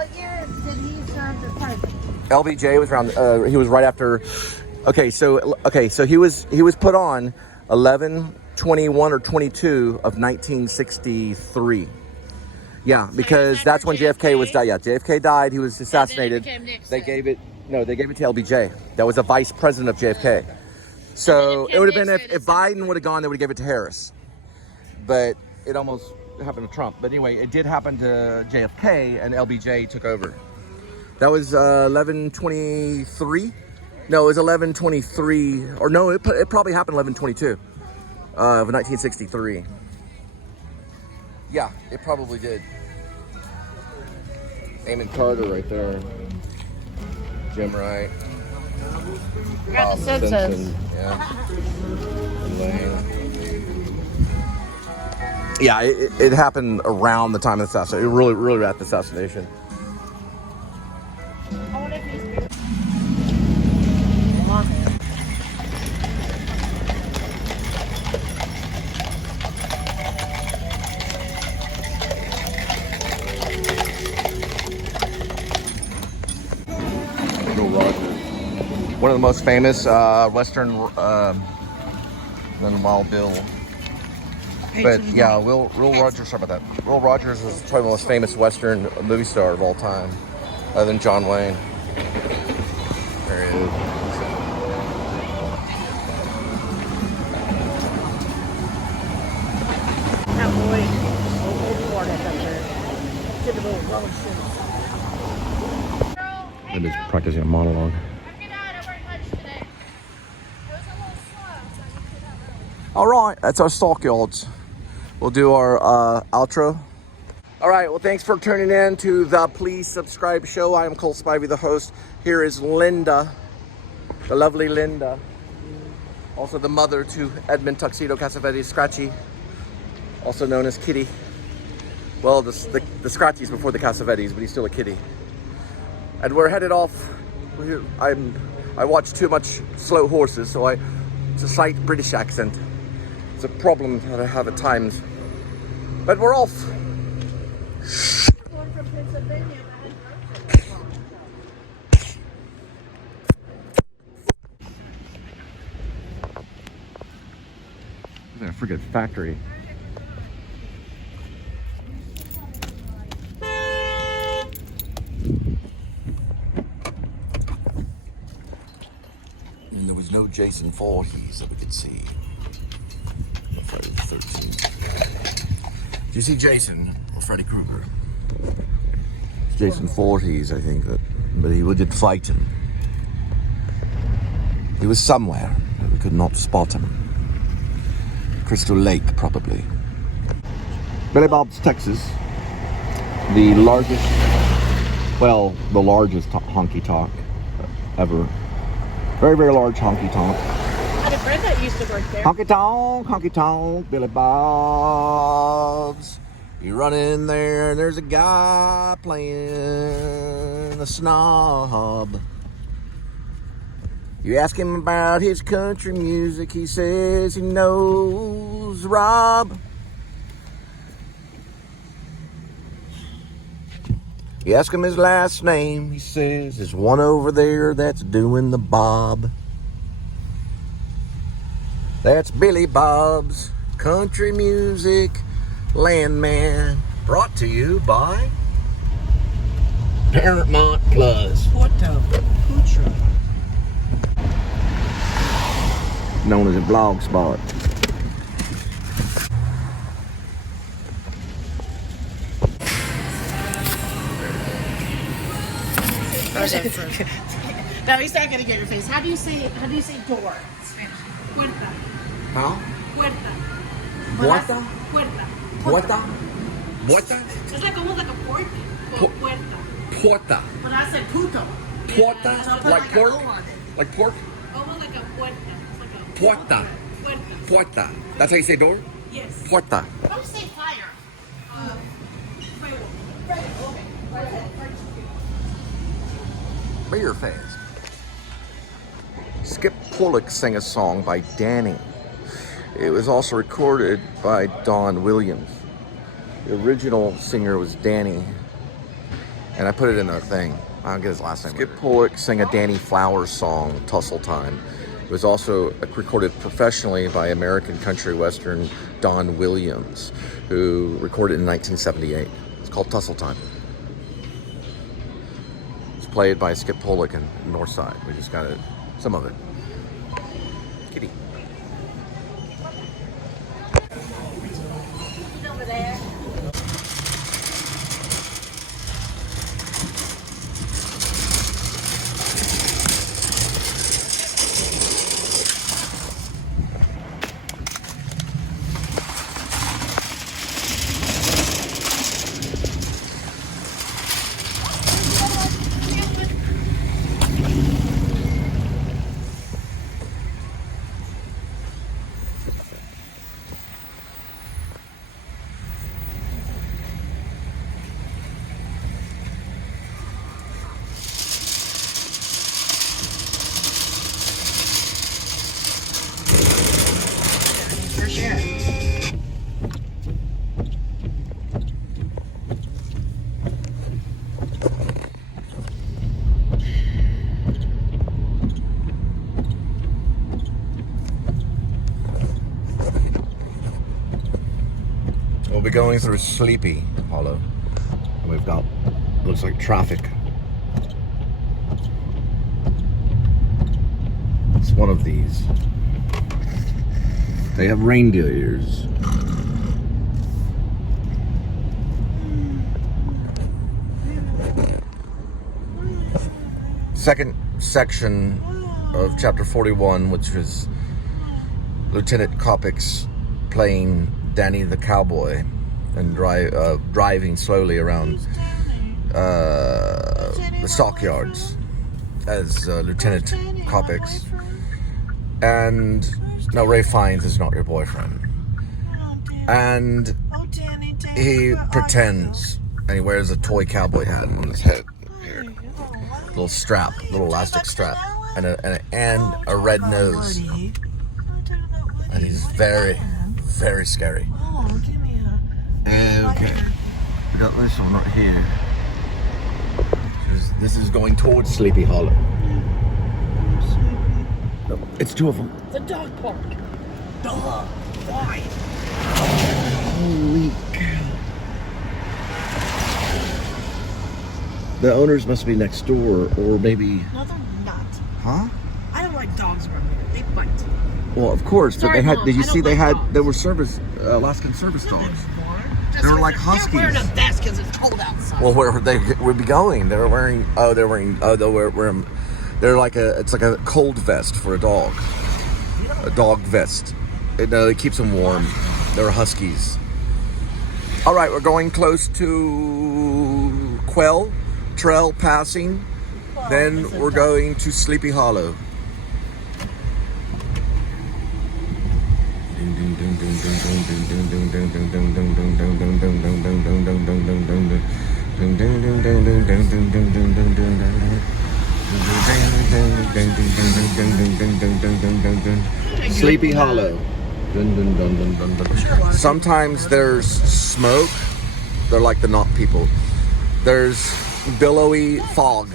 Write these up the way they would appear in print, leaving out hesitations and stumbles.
What year did he serve the president? LBJ was around. He was right after. Okay, so he was put on 11/21 or 22 of 1963. Yeah, because that's when JFK was died. Yeah, JFK died. He was assassinated. They gave it to LBJ. That was a vice president of JFK. So it would have been if Biden would have gone, they would have given it to Harris. But it almost happened to Trump. But anyway, it did happen to JFK, and LBJ took over. That was 11/23. No, it was 11/23. Or no, it probably happened 11/22 of 1963. Yeah, it probably did. Eamon Carter right there. Jim Wright. Got the Simpsons. Yeah. Yeah, it happened around the time of the assassination. It really at the assassination. One of the most famous Western than Wild Bill. But yeah, Will Rogers, sorry about that. Will Rogers is probably the most famous Western movie star of all time, other than John Wayne. There he is. Cowboy. I'm just practicing a monologue. All right, that's our stockyards. We'll do our outro. All right, well, thanks for tuning in to the Please Subscribe show. I am Cole Spivey, the host. Here is Linda, the lovely Linda. Also the mother to Edmund, Tuxedo, Cassavetes, Scratchy, also known as Kitty. Well, the Scratchy's before the Cassavetes, but he's still a kitty. And we're headed off. I watch too much slow horses, so it's a slight British accent. It's a problem that I have at times. But we're off. I forget factory. And there was no Jason Voorhees that we could see. Friday the 13th. Did you see Jason or Freddy Krueger? Jason Voorhees, I think, but he did fight him. He was somewhere, but we could not spot him. Crystal Lake, probably. Billy Bob's, Texas. The largest honky tonk ever. Very, very large honky tonk. I had a friend that used to work there. Honky tonk, Billy Bob's. You run in there and there's a guy playing the snob. You ask him about his country music, he says he knows Rob. You ask him his last name, he says there's one over there that's doing the bob. That's Billy Bob's Country Music Landman, brought to you by Paramount Plus. Horticulture. Known as a blog spot. No, he's not gonna get your face. How do you say door? Puerta. Huh? Puerta. Puerta? Puerta. Puerta? Puerta? It's like almost like a pork. Puerta. Puerta. But I said puto. Puerta? So I put Like pork? a O on it. Like pork? Almost like a puerta. It's like a Puerta. Puerta. Puerta. That's how you say door? Yes. Puerta. Don't say fire. Fuego. Beer fast. Skip Pollock sang a song by Danny. It was also recorded by Don Williams. The original singer was Danny. And I put it in the thing. I'll get his last name. Skip Pollock sang a Danny Flowers song, Tussle Time. It was also recorded professionally by American country western Don Williams, who recorded it in 1978. It's called Tussle Time. It's played by Skip Pollock in Northside. We just got it, some of it. Kitty. Over there. For sure. We'll be going through Sleepy Hollow. And we've got, looks like traffic. It's one of these. They have reindeer ears. Second section of chapter 41, which was Lieutenant Coppex playing Danny the Cowboy and driving slowly around the stockyards as Lieutenant Coppex. And no, Ray Fiennes is not your boyfriend. And he pretends, and he wears a toy cowboy hat on his head here, little strap, little elastic strap, and a red nose. And he's very, very scary. Okay, we got this one right here. This is going towards Sleepy Hollow. No, it's two of them. The dog park. Dog. Why? Holy cow. The owners must be next door, or maybe... No, they're not. Huh? I don't like dogs around here. They bite. Well, of course, but Sorry, they had... Mom, Did you I don't see they like had... dogs. There were service... Alaskan service dogs. They were like huskies. They're wearing a vest because it's cold outside. Well, where they would be going? They were wearing... Oh, they're wearing... Oh, they're like a... It's like a cold vest for a dog. A dog vest. It keeps them warm. They're huskies. All right, we're going close to Quell Trail passing. Then we're going to Sleepy Hollow. Sleepy Hollow. Sometimes there's smoke. They're like the knot people. There's billowy fog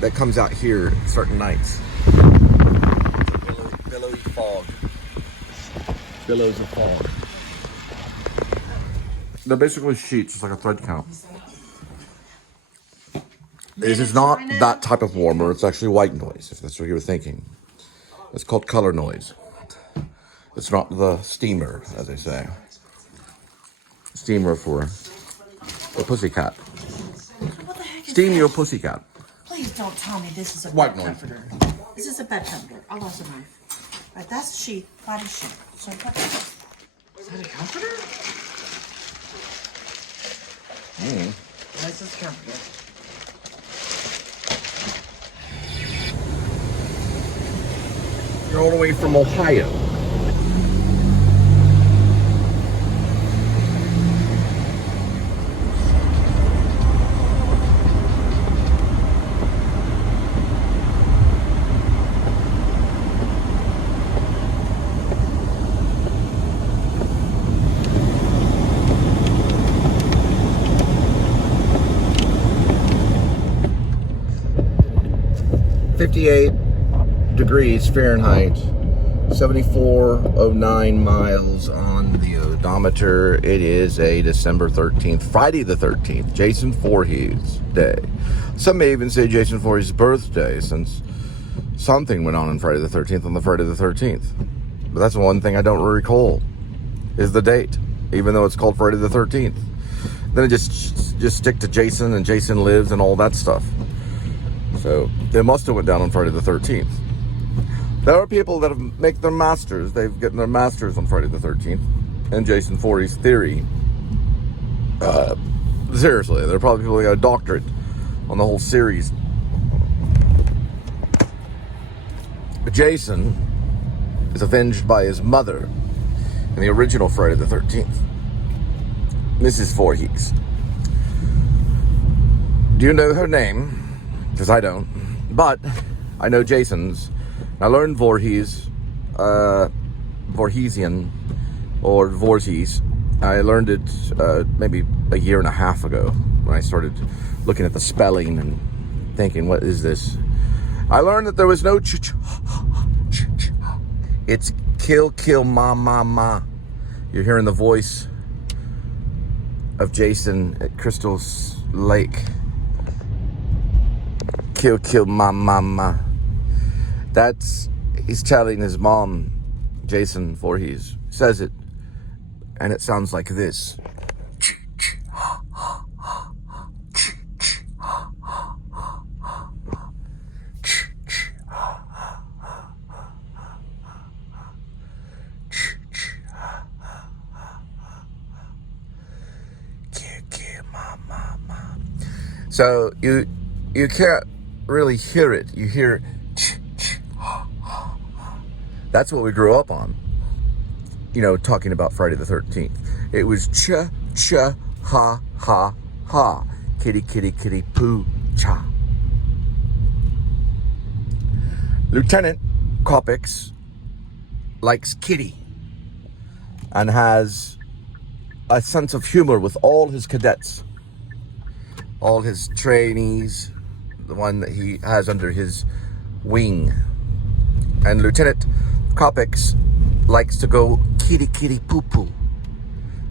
that comes out here certain nights. Billowy fog. Billows of fog. They're basically sheets. It's like a thread count. This is not that type of warmer. It's actually white noise, if that's what you were thinking. It's called color noise. It's not the steamer, as they say. Steamer for a pussycat. What the heck is Steam that? your pussycat. Please don't tell me this is a White bed noise. comforter. This is a bed comforter. I lost a knife. Right, that's a sheet. Body sheet. So put this. Is that a comforter? This is a comforter. You're all the way from Ohio. 58 degrees Fahrenheit, 7409 miles on the odometer. It is a December 13th, Friday the 13th, Jason Voorhees Day. Some may even say Jason Voorhees' birthday, since something went on Friday the 13th on the Friday the 13th. But that's one thing I don't recall, is the date, even though it's called Friday the 13th. Then it just stick to Jason and Jason Lives and all that stuff. So it must have went down on Friday the 13th. There are people that have make their masters. They've gotten their masters on Friday the 13th. And Jason Voorhees' theory. Seriously, there are probably people that got a doctorate on the whole series. But Jason is avenged by his mother in the original Friday the 13th, Mrs. Voorhees. Do you know her name? Because I don't. But I know Jason's. I learned Voorhees, Voorheesian, or Voorhees. I learned it maybe a year and a half ago when I started looking at the spelling and thinking, what is this? I learned that there was no it's kill, ma. You're hearing the voice of Jason at Crystal Lake. Kill, ma. He's telling his mom, Jason Voorhees, says it, and it sounds like this. So you can't really hear it. You hear that's what we grew up on. You know, talking about Friday the 13th. It was cha, ha. Kitty, poo, cha. Lieutenant Coppex likes kitty and has a sense of humor with all his cadets, all his trainees, the one that he has under his wing. And Lieutenant Coppex likes to go kitty, poo.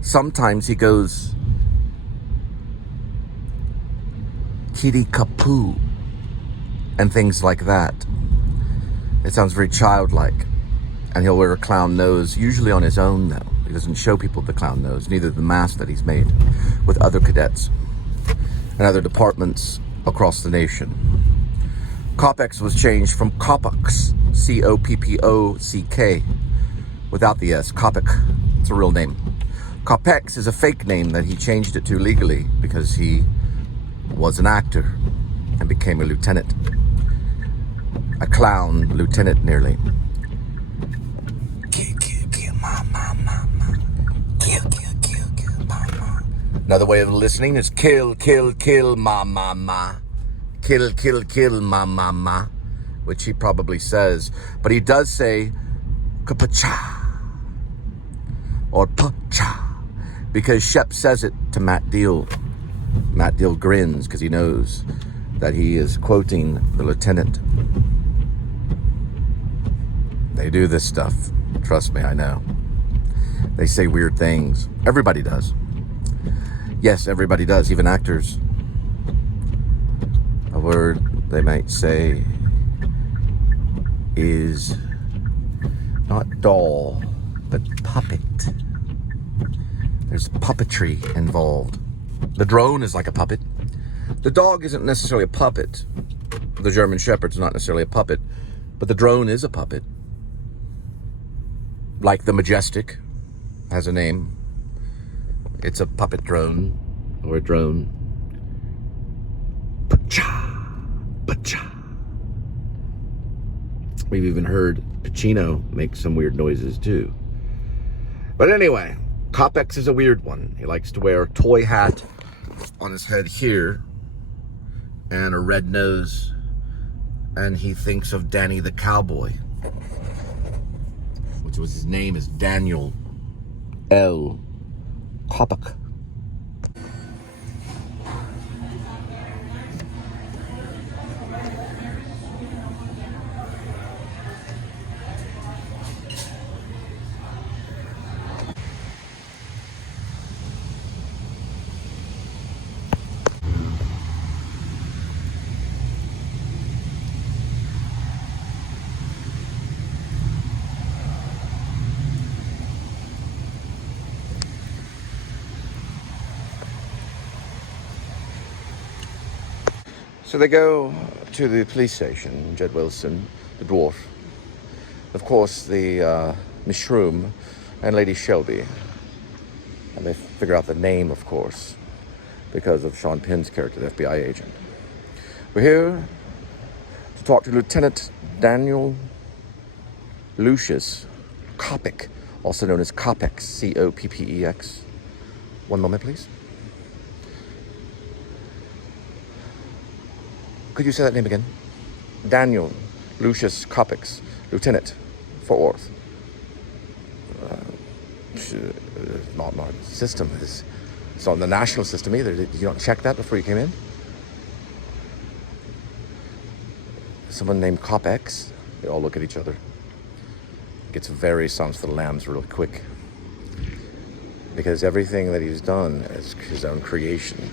Sometimes he goes kitty kapoo and things like that. It sounds very childlike. And he'll wear a clown nose, usually on his own though. He doesn't show people the clown nose, neither the mask that he's made with other cadets and other departments across the nation. Coppex was changed from Coppex, Coppock, without the S. Coppex, it's a real name. Coppex is a fake name that he changed it to legally because he was an actor and became a lieutenant. A clown lieutenant, nearly. Kill, mama. Kill, mama. Another way of listening is kill, mama. Kill, mama, which he probably says. But he does say kapacha or pacha because Shep says it to Matt Deal. Matt Deal grins because he knows that he is quoting the lieutenant. They do this stuff. Trust me, I know. They say weird things. Everybody does. Yes, everybody does, even actors. A word they might say is not doll, but puppet. There's puppetry involved. The drone is like a puppet. The dog isn't necessarily a puppet. The German Shepherd's not necessarily a puppet, but the drone is a puppet. Like the Majestic has a name. It's a puppet drone or a drone. Pacha. We've even heard Pacino make some weird noises too. But anyway, Coppex is a weird one. He likes to wear a toy hat on his head here and a red nose, and he thinks of Danny the Cowboy, which was his name is Daniel L. Coppex. So they go to the police station, Jed Wilson, the dwarf, of course, the Miss Shroom, and Lady Shelby. And they figure out the name, of course, because of Sean Penn's character, the FBI agent. We're here to talk to Lieutenant Daniel Lucius Coppex, also known as Coppex, C-O-P-P-E-X. One moment, please. Could you say that name again? Daniel Lucius Coppex, Lieutenant, Fort Worth. Not our system. It's not in the national system either. Did you not check that before you came in? Someone named Coppex. They all look at each other. Gets very Songs for the Lambs real quick. Because everything that he's done is his own creation.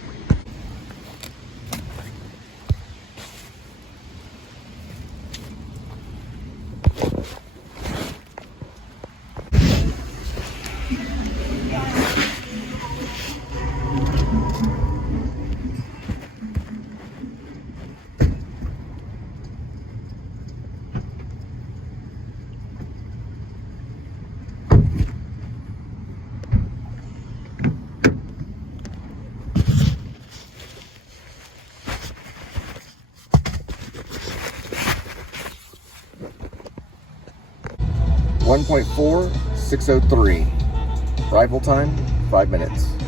.4, 6:03. Arrival time, 5 minutes.